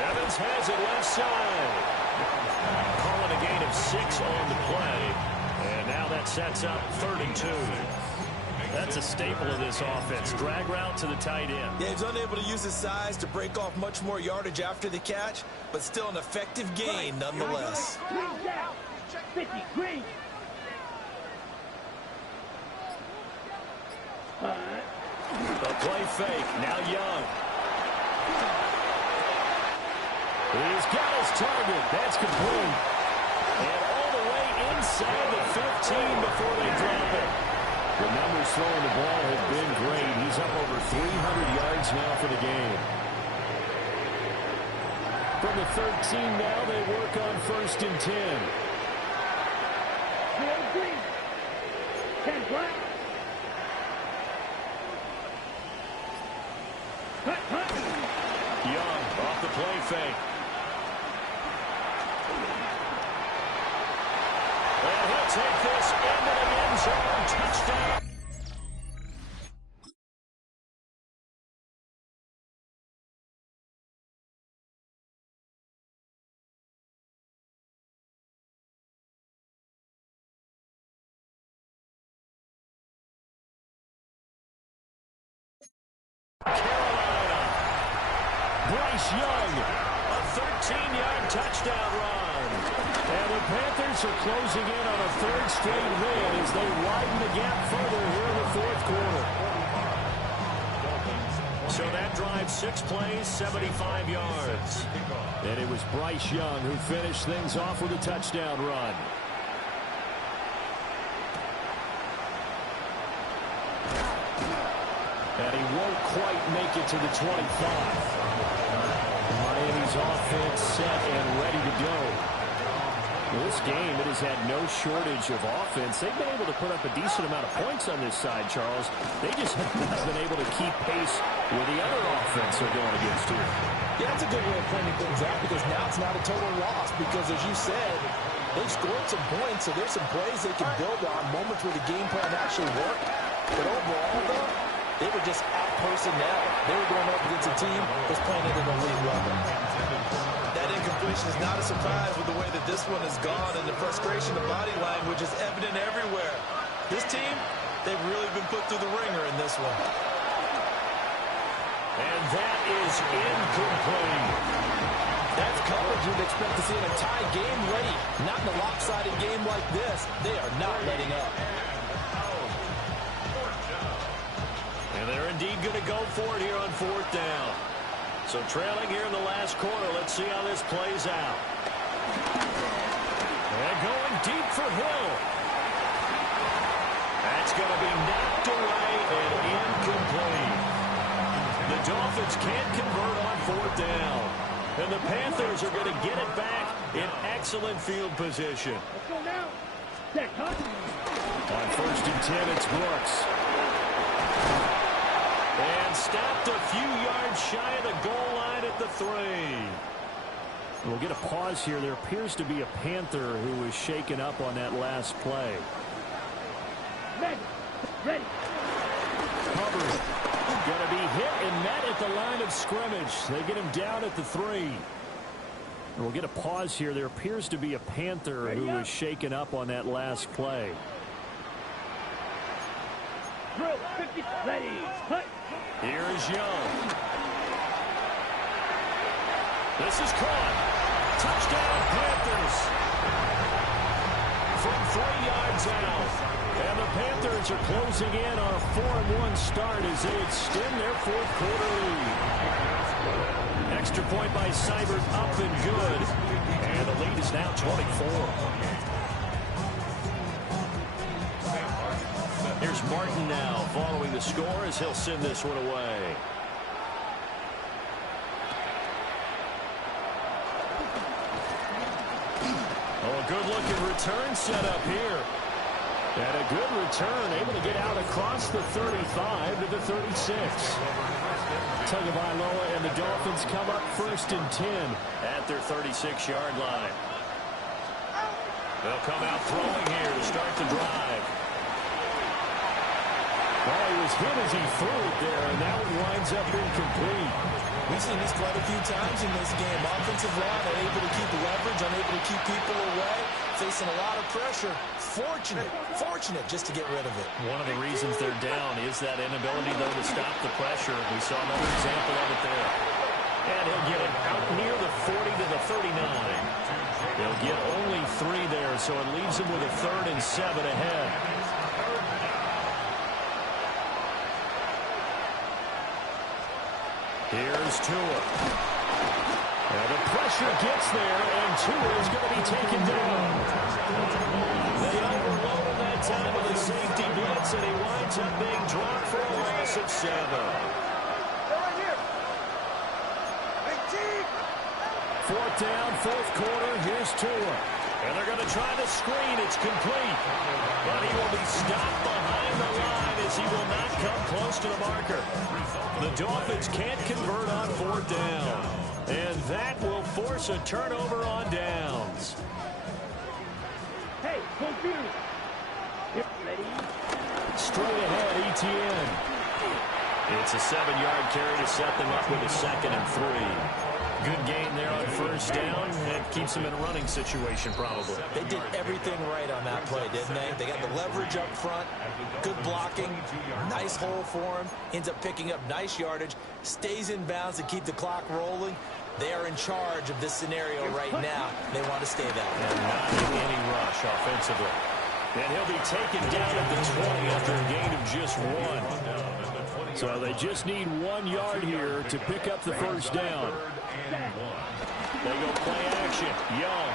Evans has it left side. Calling a gain of 6 on the play. And now that sets up 3rd and 2. That's a staple of this offense. Drag route to the tight end. Yeah, he's unable to use his size to break off much more yardage after the catch, but still an effective gain nonetheless. Green down. 50, green. The play fake. Now Young. He's got his target. That's complete. And all the way inside the 15 before they drop it. The numbers throwing the ball have been great. He's up over 300 yards now for the game. From the 13 now, they work on 1st and 10. Green. 10 black. Cut. Young off the play fake. And he'll take this into the end zone. Touchdown. Carolina. Bryce Young, a 13-yard touchdown run. And the Panthers are closing in on a 3rd straight win as they widen the gap further here in the 4th quarter. So that drive, 6 plays, 75 yards. And it was Bryce Young who finished things off with a touchdown run. And he won't quite make it to the 25. Miami's offense set and ready to go. Well, this game, it has had no shortage of offense. They've been able to put up a decent amount of points on this side, Charles. They just haven't been able to keep pace with the other offense they're going against here. Yeah, that's a good way of pointing things out because now it's not a total loss because, as you said, they've scored some points, so there's some plays they can build on, moments where the game plan actually worked. But overall, though, they were just out personnel. They were going up against a team that was playing at an elite level. That incompletion is not a surprise with the way that this one has gone, and the frustration, the body language is evident everywhere. This team, they've really been put through the ringer in this one. And that is incomplete. That's coverage you'd expect to see in a tie game late. Not in a lopsided game like this. They are not letting up. And they're indeed going to go for it here on 4th down. So trailing here in the last quarter. Let's see how this plays out. And going deep for Hill. That's going to be knocked away and incomplete. The Dolphins can't convert on 4th down. And the Panthers are going to get it back in excellent field position. Let's go now. Check, huh? On 1st and 10, it's Brooks. And stopped a few yards shy of the goal line at the 3. We'll get a pause here. There appears to be a Panther who was shaken up on that last play. Ready. Hubbard going to be hit and met at the line of scrimmage. They get him down at the 3. We'll get a pause here. There appears to be a Panther who was shaken up on that last play. Drill, 50, ready, cut. Here's Young. This is caught. Touchdown, Panthers. From 3 yards out. And the Panthers are closing in on a 4-1 start as they extend their 4th quarter lead. Extra point by Seibert up and good. And the lead is now 24. Here's Martin now following the score as he'll send this one away. Oh, a good-looking return set up here. And a good return, able to get out across the 35 to the 36. Tagovailoa and the Dolphins come up 1st and 10 at their 36-yard line. They'll come out throwing here to start the drive. Well, he was hit as he threw it there, and that one winds up incomplete. We've seen this quite a few times in this game. Offensive line unable to keep leverage, unable to keep people away, facing a lot of pressure. Fortunate just to get rid of it. One of the reasons they're down is that inability, though, to stop the pressure. We saw another example of it there. And he'll get it out near the 40 to the 39. They'll get only 3 there, so it leaves him with a 3rd and 7 ahead. Here's Tua. And the pressure gets there, and Tua is going to be taken down. They overload him that time with a safety blitz, and he winds up being dropped for a loss of 7. 4th down, 4th quarter. Here's Tua. And they're going to try the screen. It's complete. But he will be stopped behind the line as he will not come close to the marker. The Dolphins can't convert on 4th down. And that will force a turnover on downs. Hey, confused. Ready. Straight ahead, Etienne. It's a 7-yard carry to set them up with a 2nd and 3. Good gain there on 1st down. It keeps them in a running situation, probably. They did everything right on that play, didn't they? They got the leverage up front, good blocking, nice hole for him, ends up picking up nice yardage, stays in bounds to keep the clock rolling. They are in charge of this scenario right now. They want to stay that way. And not in any rush offensively. And he'll be taken down at the 20 after a gain of just 1. So they just need 1 yard here to pick up the 1st down. They go play action. Young.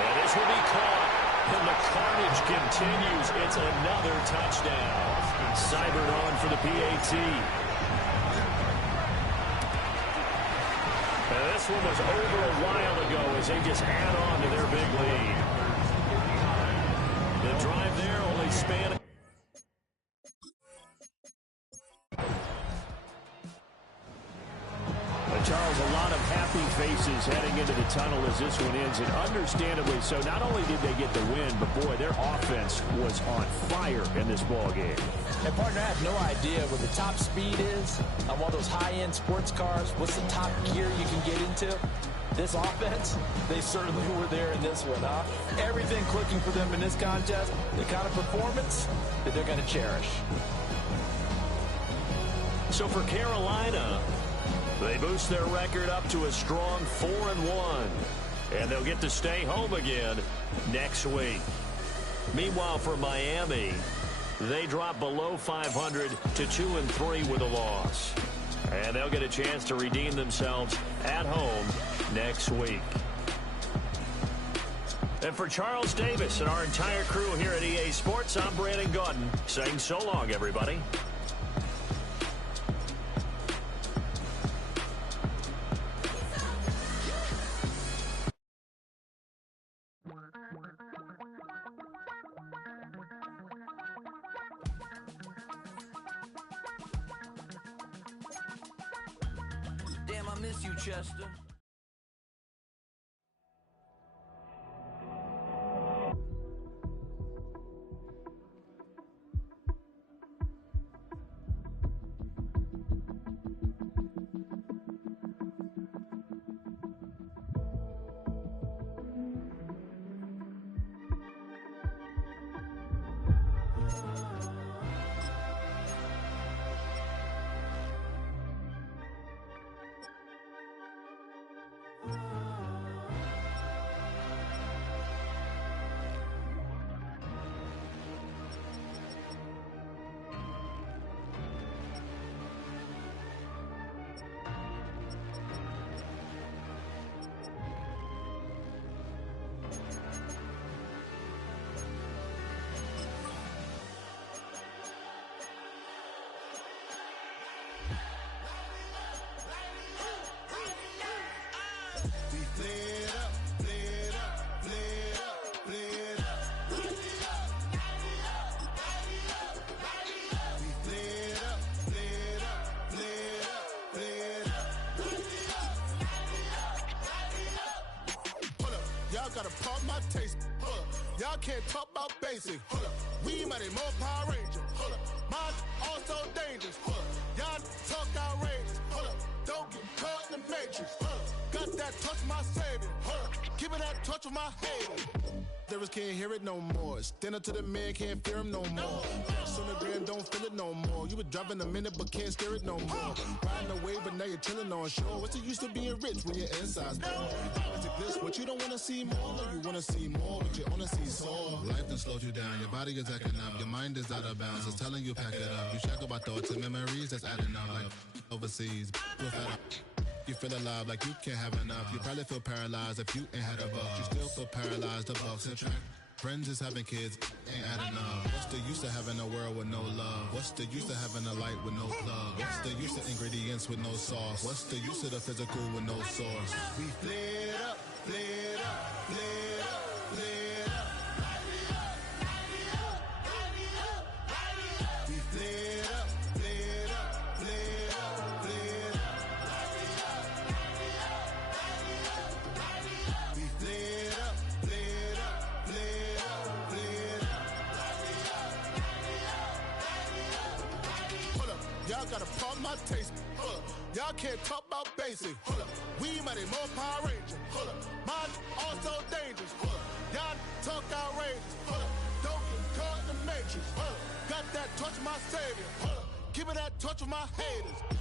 And this will be caught. And the carnage continues. It's another touchdown. Seibert on for the PAT. This one was over a while ago as they just add on to their big lead. The drive there only spanning. Charles, a lot of happy faces heading into the tunnel as this one ends, and understandably so. Not only did they get the win, but boy, their offense was on fire in this ball game. And partner, I have no idea what the top speed is on one of those high-end sports cars. What's the top gear you can get into? This offense, they certainly were there in this one, huh? Everything clicking for them in this contest, the kind of performance that they're going to cherish. So for Carolina, they boost their record up to a strong 4-1, and they'll get to stay home again next week. Meanwhile, for Miami, they drop below 500 to 2-3 with a loss, and they'll get a chance to redeem themselves at home next week. And for Charles Davis and our entire crew here at EA Sports, I'm Brandon Gaudin saying so long, everybody. Damn, I miss you, Chester. Y'all gotta pump my taste. Y'all can't talk about basic. We might more Power Ranger. Mine also dangerous. Y'all talk outrageous. Don't get caught in the matrix. Got that touch my savior. Give me that touch with my haters. Lyrics can't hear it no more. Stand up to the man, can't fear him no more. Son of grand, don't feel it no more. You were driving a minute, but can't steer it no more. Riding away, but now you're chilling on shore. What's the use of being rich when your inside's poor? Is it this what you don't want to see more? Or you want to see more, but you only see sore? Life done slowed you down. Your body is acting up. Your mind is out of bounds. It's telling you pack it up. You shackle by thoughts and memories that's adding up. Like overseas, you feel alive like you can't have enough. You probably feel paralyzed if you ain't had a buck. You still feel paralyzed, the bucks and track. Friends is having kids, ain't adding up. What's the use of having a world with no love? What's the use of having a light with no plug? What's the use of ingredients with no sauce? What's the use of the physical with no source? We flared up, flared up, flared up, flared up. We flared up, flared up, flared up, flared up. We flared up, flared up, flared up, flared up. Hold up, y'all gotta pump my taste. Hold up, y'all can't talk about basic. Hold up, we might be more Power Ranger. Hold up, mine also dangerous. Hold up, y'all talk outrageous. Hold up, don't get caught in the matrix. Hold up, got that touch my savior. Hold up, give me that touch with my haters.